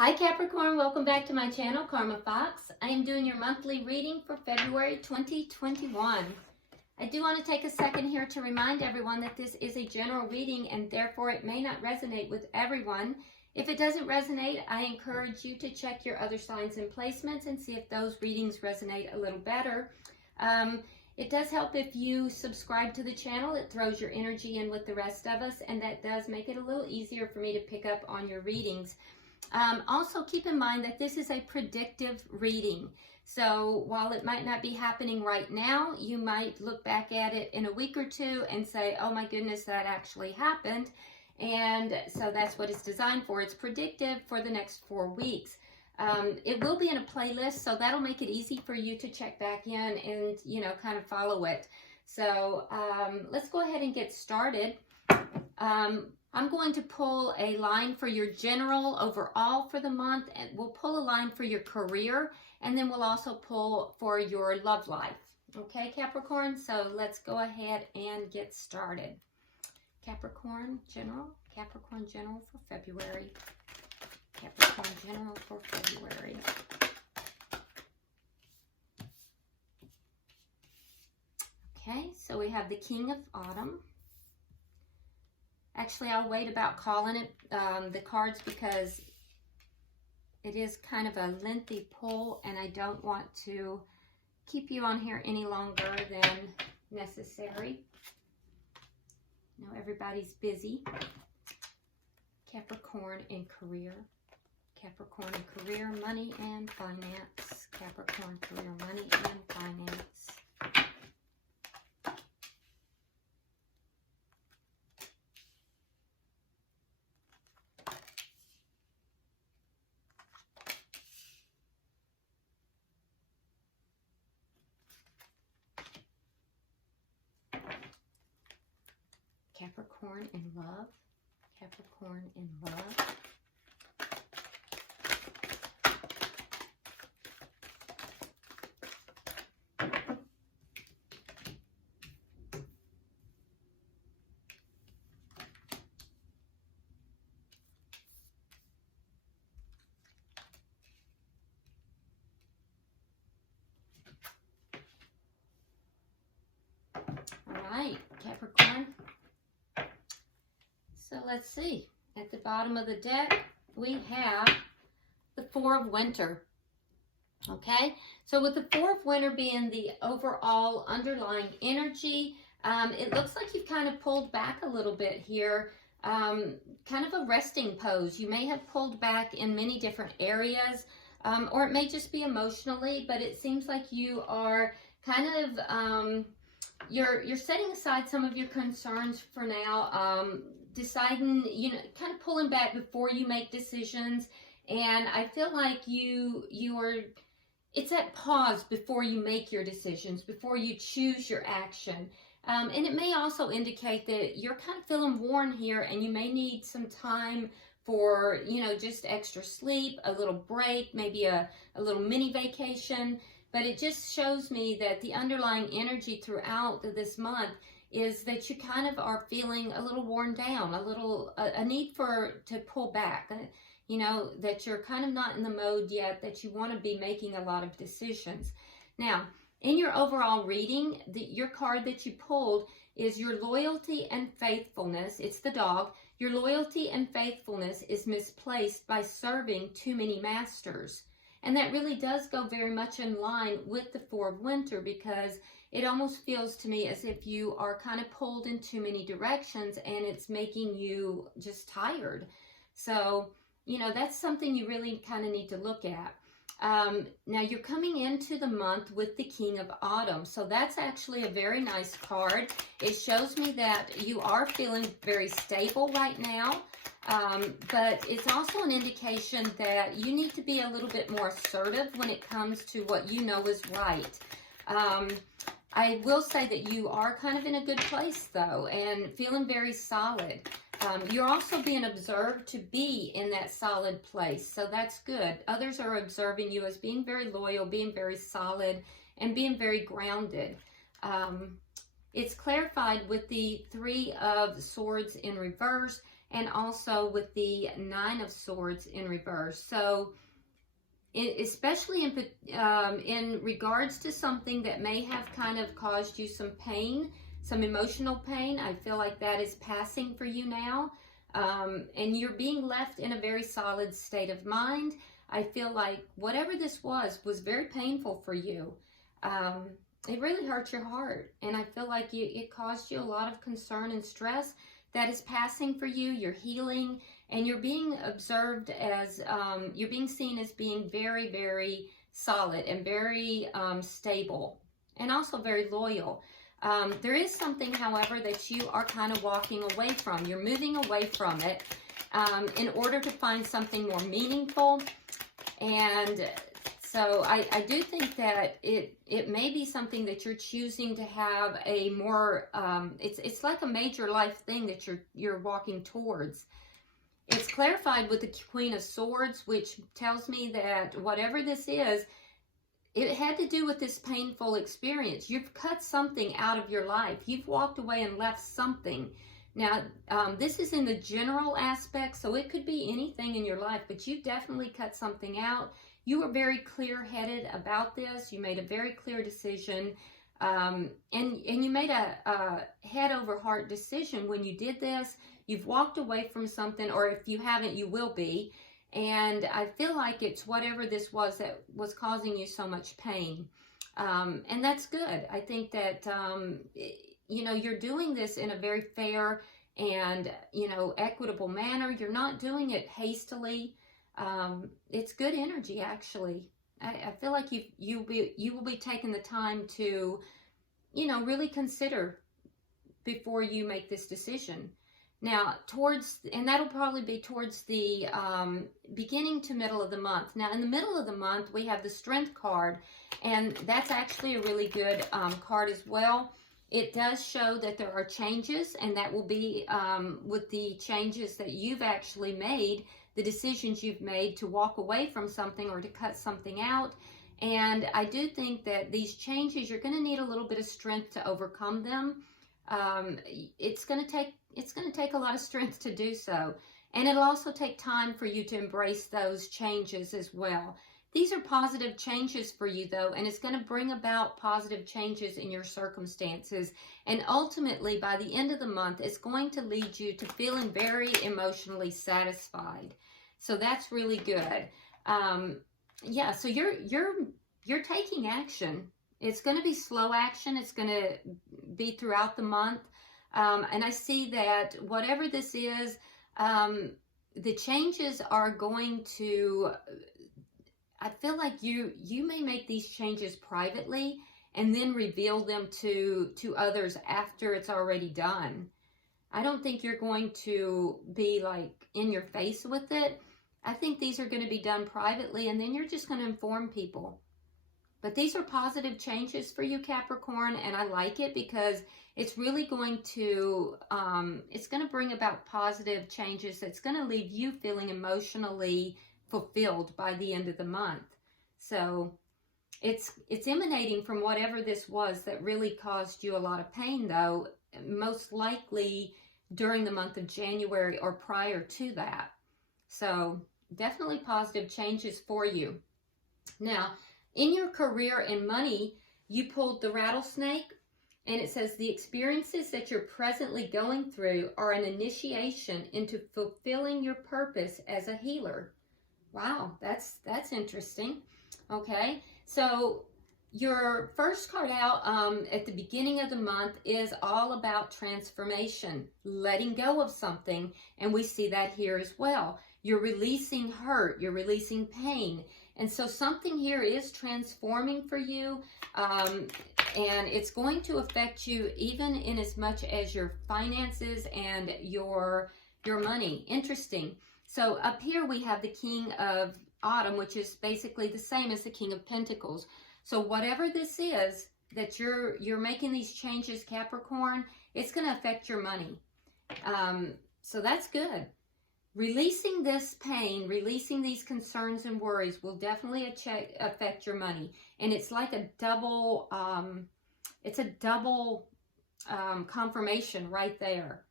Hi Capricorn, welcome back to my channel, Karma Fox. I am doing your monthly reading for February 2021. I do want to take a second here to remind everyone that this is a general reading and therefore it may not resonate with everyone. If it doesn't resonate, I encourage you to check your other signs and placements and see if those readings resonate a little better. It does help if you subscribe to the channel. It throws your energy in with the rest of us, and that does make it a little easier for me to pick up on your readings. Also keep in mind that this is a predictive reading. So while it might not be happening right now, you might look back at it in a week or two and say, oh my goodness, that actually happened. And so that's what it's designed for. It's predictive for the next 4 weeks. It will be in a playlist, so that'll make it easy for you to check back in and, kind of follow it. So let's go ahead and get started. I'm going to pull a line for your general overall for the month, and we'll pull a line for your career, and then we'll also pull for your love life. Okay, Capricorn? So let's go ahead and get started. Capricorn general for February. Capricorn general for February. Okay, so we have the King of Autumn. Actually, I'll wait about calling it the cards because it is kind of a lengthy pull and I don't want to keep you on here any longer than necessary. I know everybody's busy. Capricorn in career. Capricorn in career, money and finance. Capricorn career, money and finance. Capricorn in love. Capricorn in love. All right, Capricorn. So let's see. At the bottom of the deck, we have the Four of Winter. Okay, so with the Four of Winter being the overall underlying energy, it looks like you've kind of pulled back a little bit here, kind of a resting pose. You may have pulled back in many different areas, or it may just be emotionally, but it seems like you are kind of, you're setting aside some of your concerns for now, deciding, kind of pulling back before you make decisions. And I feel like it's at pause before you make your decisions, before you choose your action. And it may also indicate that you're kind of feeling worn here and you may need some time for, just extra sleep, a little break, maybe a little mini vacation. But it just shows me that the underlying energy throughout this month is that you kind of are feeling a little worn down, a need to pull back, that you're kind of not in the mode yet, that you want to be making a lot of decisions. Now, in your overall reading, your card that you pulled is your loyalty and faithfulness. It's the dog. Your loyalty and faithfulness is misplaced by serving too many masters. And that really does go very much in line with the Four of Winter, because it almost feels to me as if you are kind of pulled in too many directions and it's making you just tired. So, that's something you really kind of need to look at. Now, you're coming into the month with the King of Autumn. So that's actually a very nice card. It shows me that you are feeling very stable right now. But it's also an indication that you need to be a little bit more assertive when it comes to what you know is right. I will say that you are kind of in a good place, though, and feeling very solid. You're also being observed to be in that solid place, so that's good. Others are observing you as being very loyal, being very solid, and being very grounded. It's clarified with the Three of Swords in reverse and also with the Nine of Swords in reverse. So especially in regards to something that may have kind of caused you some pain, some emotional pain, I feel like that is passing for you now. And you're being left in a very solid state of mind. I feel like whatever this was very painful for you. It really hurt your heart. And I feel like it caused you a lot of concern and stress. That is passing for you. You're healing, and you're being observed as, you're being seen as being very, very solid and very stable, and also very loyal. There is something, however, that you are kind of walking away from. You're moving away from it in order to find something more meaningful. And so I do think that it may be something that you're choosing to have a more, it's like a major life thing that you're walking towards. It's clarified with the Queen of Swords, which tells me that whatever this is, it had to do with this painful experience. You've cut something out of your life. You've walked away and left something. Now, this is in the general aspect, so it could be anything in your life, but you definitely cut something out. You were very clear-headed about this. You made a very clear decision, and you made a head-over-heart decision when you did this. You've walked away from something, or if you haven't, you will be. And I feel like it's whatever this was that was causing you so much pain. And that's good. I think that, you know, you're doing this in a very fair and, you know, equitable manner. You're not doing it hastily. It's good energy, actually. I feel like you will be taking the time to, you know, really consider before you make this decision. Now, and that'll probably be towards the beginning to middle of the month. Now, in the middle of the month, we have the Strength card, and that's actually a really good card as well. It does show that there are changes, and that will be with the changes that you've actually made, the decisions you've made to walk away from something or to cut something out. And I do think that these changes, you're going to need a little bit of strength to overcome them. It's going to take a lot of strength to do so. And it'll also take time for you to embrace those changes as well. These are positive changes for you, though, and it's going to bring about positive changes in your circumstances. And ultimately, by the end of the month, it's going to lead you to feeling very emotionally satisfied. So that's really good. Yeah, so you're taking action. It's going to be slow action. It's going to be throughout the month. And I see that whatever this is, the changes are going to, I feel like you may make these changes privately and then reveal them to others after it's already done. I don't think you're going to be like in your face with it. I think these are going to be done privately, and then you're just going to inform people. But these are positive changes for you, Capricorn, and I like it because it's really going to, it's going to bring about positive changes that's going to leave you feeling emotionally fulfilled by the end of the month. So it's emanating from whatever this was that really caused you a lot of pain, though, most likely during the month of January or prior to that. So definitely positive changes for you. Now, in your career and money, you pulled the rattlesnake, and it says the experiences that you're presently going through are an initiation into fulfilling your purpose as a healer. Wow, that's interesting. Okay, so your first card out at the beginning of the month is all about transformation, letting go of something, and we see that here as well. You're releasing hurt, you're releasing pain, and so something here is transforming for you, and it's going to affect you even in as much as your finances and your money. Interesting. So up here we have the King of Autumn, which is basically the same as the King of Pentacles. So whatever this is that you're making these changes, Capricorn, it's going to affect your money. So that's good. Releasing this pain, releasing these concerns and worries will definitely affect your money. And it's like a double, confirmation right there.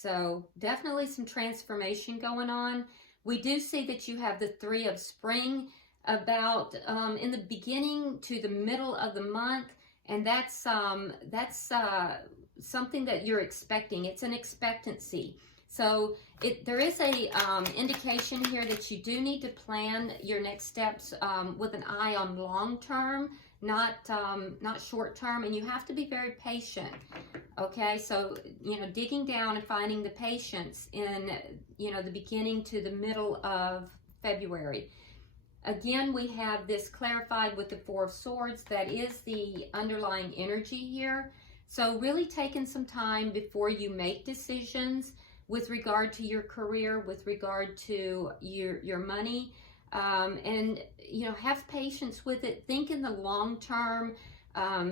So definitely some transformation going on. We do see that you have the 3 of spring about in the beginning to the middle of the month, and that's something that you're expecting. It's an expectancy. So there is a indication here that you do need to plan your next steps with an eye on long term, not short term, and you have to be very patient. Okay, so digging down and finding the patience in the beginning to the middle of February. Again, we have this clarified with the 4 of Swords. That is the underlying energy here. So really taking some time before you make decisions with regard to your career, with regard to your money, and have patience with it. Think in the long term,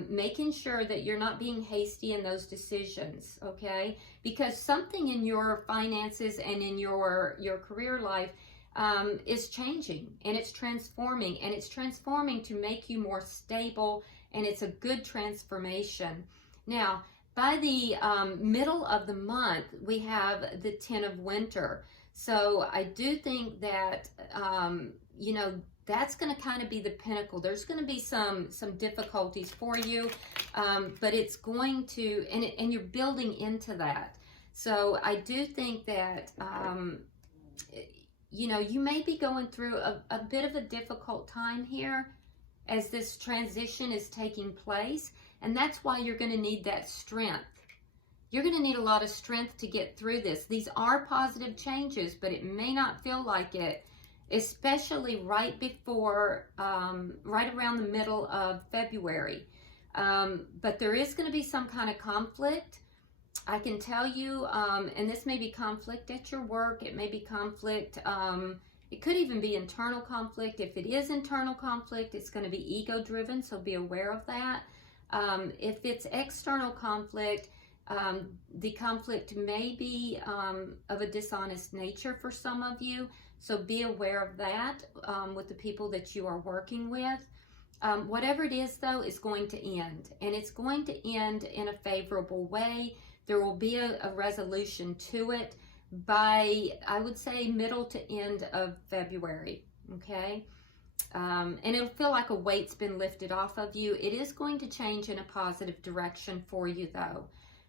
making sure that you're not being hasty in those decisions, okay? Because something in your finances and in your career life is changing, and it's transforming to make you more stable, and it's a good transformation. Now, by the middle of the month, we have the 10 of Winter. So I do think that, that's going to kind of be the pinnacle. There's going to be some difficulties for you, but it's going to, and you're building into that. So I do think that, you may be going through a bit of a difficult time here as this transition is taking place. And that's why you're going to need that strength. You're going to need a lot of strength to get through this. These are positive changes, but it may not feel like it, especially right before, right around the middle of February. But there is going to be some kind of conflict. I can tell you, and this may be conflict at your work. It may be conflict. It could even be internal conflict. If it is internal conflict, it's going to be ego driven. So be aware of that. If it's external conflict, the conflict may be of a dishonest nature for some of you. So be aware of that with the people that you are working with. Whatever it is, though, is going to end. And it's going to end in a favorable way. There will be a resolution to it by, I would say, middle to end of February. Okay? And it'll feel like a weight's been lifted off of you. It is going to change in a positive direction for you, though.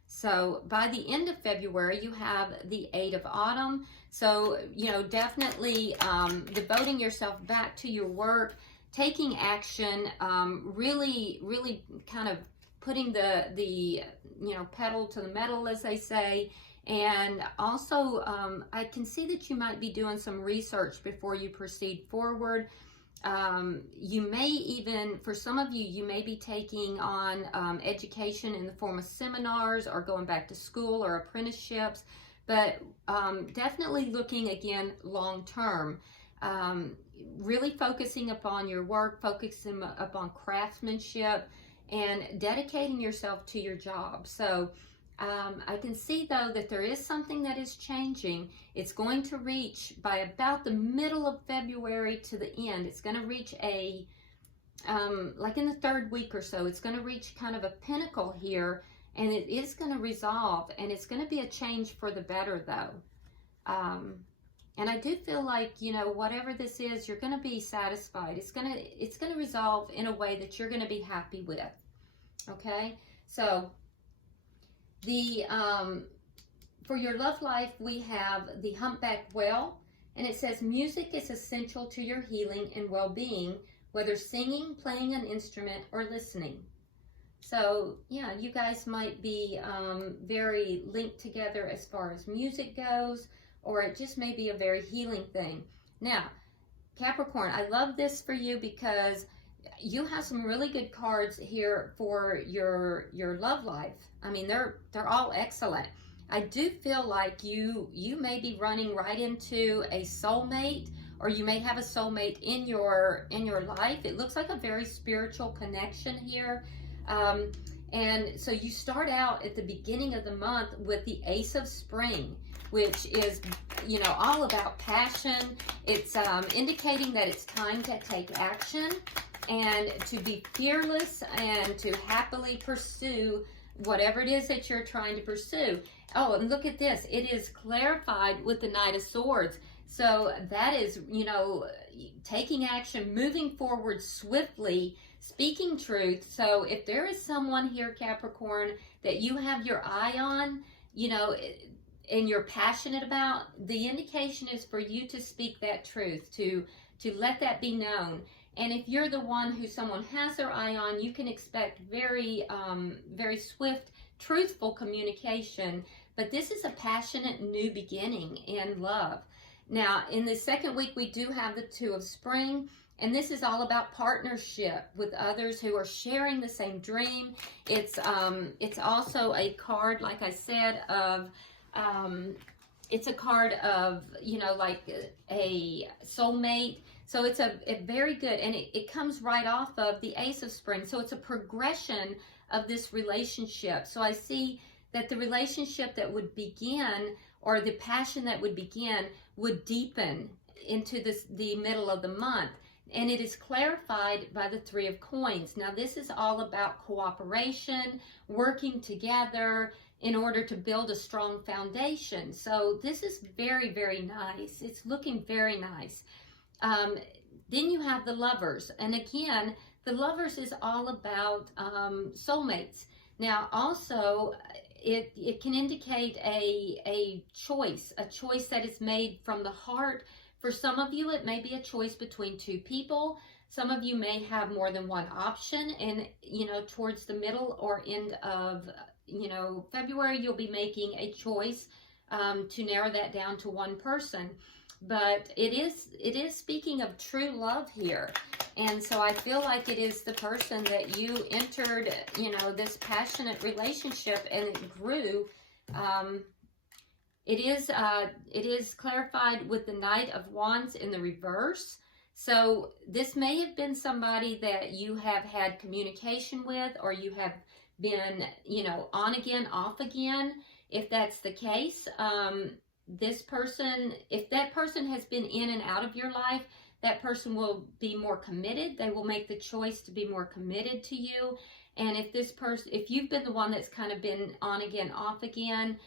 So by the end of February, you have the 8 of Autumn. So, definitely devoting yourself back to your work, taking action, really kind of putting the pedal to the metal, as they say. And also, I can see that you might be doing some research before you proceed forward. You may even, for some of you, you may be taking on education in the form of seminars or going back to school or apprenticeships, but definitely looking again long term, really focusing upon your work, focusing upon craftsmanship, and dedicating yourself to your job. So I can see, though, that there is something that is changing. It's going to reach by about the middle of February to the end. It's going to reach like in the 3rd week or so, it's going to reach kind of a pinnacle here, and it is going to resolve, and it's going to be a change for the better, though. And I do feel like, whatever this is, you're going to be satisfied. It's going to resolve in a way that you're going to be happy with. Okay? So for your love life, we have the Humpback Whale, and it says music is essential to your healing and well-being, whether singing, playing an instrument, or listening. So yeah, you guys might be very linked together as far as music goes, or it just may be a very healing thing. Now, Capricorn, I love this for you because you have some really good cards here for your love life. I mean, they're all excellent. I do feel like you may be running right into a soulmate, or you may have a soulmate in your life. It looks like a very spiritual connection here. And so you start out at the beginning of the month with the Ace of Spring, which is, all about passion. It's indicating that it's time to take action and to be fearless and to happily pursue whatever it is that you're trying to pursue. Oh, and look at this. It is clarified with the Knight of Swords. So that is, you know, taking action, moving forward swiftly, speaking truth. So if there is someone here, Capricorn, that you have your eye on, you know, and you're passionate about, the indication is for you to speak that truth, to let that be known. And if you're the one who someone has their eye on, you can expect very, very swift, truthful communication. But this is a passionate new beginning in love. Now, in the second week, we do have the Two of Spring, and this is all about partnership with others who are sharing the same dream. It's also a card, like I said, of it's a card of, you know, like a soulmate. So it's a very good, and it comes right off of the Ace of Spring. So it's a progression of this relationship. So I see that the relationship that would begin, or the passion that would begin, would deepen into the middle of the month. And it is clarified by the Three of Coins. Now, this is all about cooperation, working together in order to build a strong foundation. So this is very, very nice. It's looking very nice. Then you have the Lovers. And again, the Lovers is all about soulmates. Now, also, it can indicate a choice that is made from the heart. For some of you, it may be a choice between two people. Some of you may have more than one option, and, you know, towards the middle or end of, you know, February, you'll be making a choice to narrow that down to one person. But it is speaking of true love here. And so I feel like it is the person that you entered, you know, this passionate relationship, and it grew. It is clarified with the Knight of Wands in the reverse. So this may have been somebody that you have had communication with, or you have been, you know, on again, off again. If that's the case, this person, if that person has been in and out of your life, that person will be more committed. They will make the choice to be more committed to you. And if this person, if you've been the one that's kind of been on again, off again,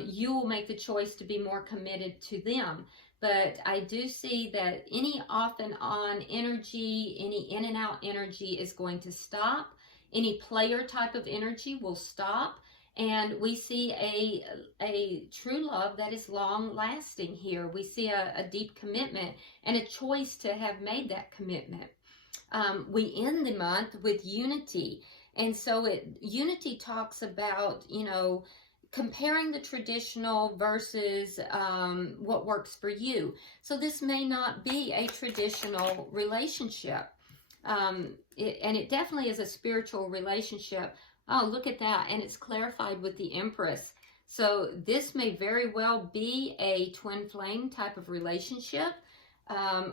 you will make the choice to be more committed to them. But I do see that any off and on energy, any in and out energy is going to stop. Any player type of energy will stop. And we see a true love that is long lasting here. We see a deep commitment and a choice to have made that commitment. We end the month with unity. And so unity talks about, you know, comparing the traditional versus what works for you. So this may not be a traditional relationship. And it definitely is a spiritual relationship. Oh, look at that. And it's clarified with the Empress. So this may very well be a twin flame type of relationship,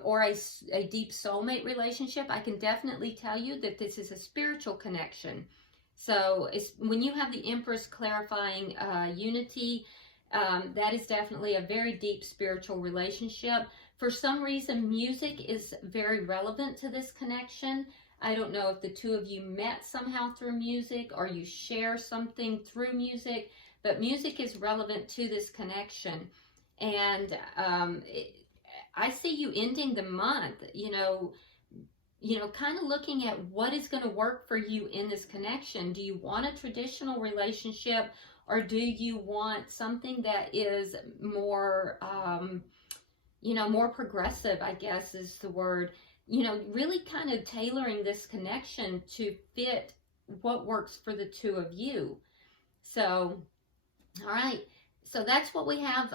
or a deep soulmate relationship. I can definitely tell you that this is a spiritual connection. So when you have the Empress clarifying unity, that is definitely a very deep spiritual relationship. For some reason, music is very relevant to this connection. I don't know if the two of you met somehow through music, or you share something through music, but music is relevant to this connection. And I see you ending the month, you know, kind of looking at what is going to work for you in this connection. Do you want a traditional relationship, or do you want something that is more, you know, more progressive, I guess is the word. You know, really kind of tailoring this connection to fit what works for the two of you. So, all right. So that's what we have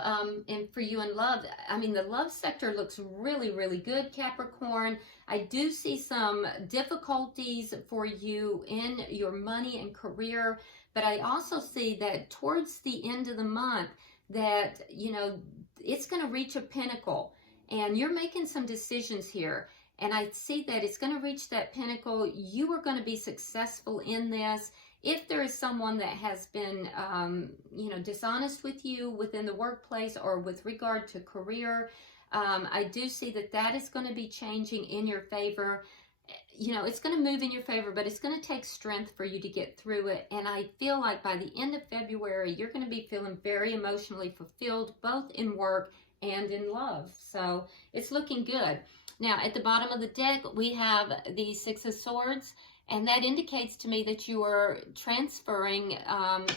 for you in love. I mean, the love sector looks really, really good, Capricorn. I do see some difficulties for you in your money and career, but I also see that towards the end of the month that, you know, it's going to reach a pinnacle, and you're making some decisions here. And I see that it's going to reach that pinnacle. You are going to be successful in this. If there is someone that has been, you know, dishonest with you within the workplace or with regard to career, I do see that that is going to be changing in your favor. you know, it's going to move in your favor, but it's going to take strength for you to get through it. And I feel like by the end of February, you're going to be feeling very emotionally fulfilled, both in work and in love. So it's looking good. Now, at the bottom of the deck, we have the Six of Swords, and that indicates to me that you are transferring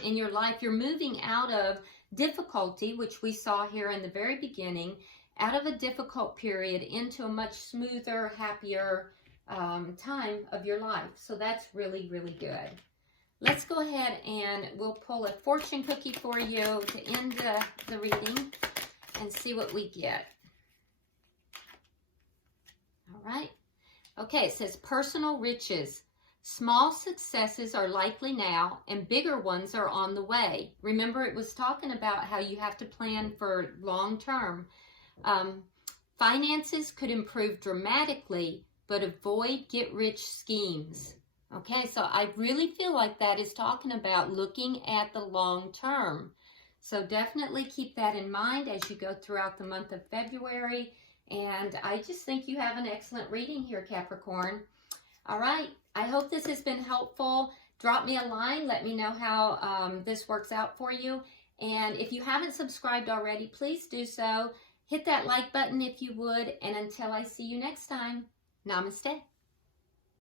in your life. You're moving out of difficulty, which we saw here in the very beginning, out of a difficult period into a much smoother, happier time of your life. So that's really, really good. Let's go ahead and we'll pull a fortune cookie for you to end the reading and see what we get. All right. Okay, it says personal riches. Small successes are likely now and bigger ones are on the way. Remember, it was talking about how you have to plan for long term. Finances could improve dramatically, but avoid get-rich schemes. Okay, so I really feel like that is talking about looking at the long term. So definitely keep that in mind as you go throughout the month of February. And I just think you have an excellent reading here, Capricorn. All right, I hope this has been helpful. Drop me a line. Let me know how this works out for you. And if you haven't subscribed already, please do so. Hit that like button if you would. And until I see you next time, namaste.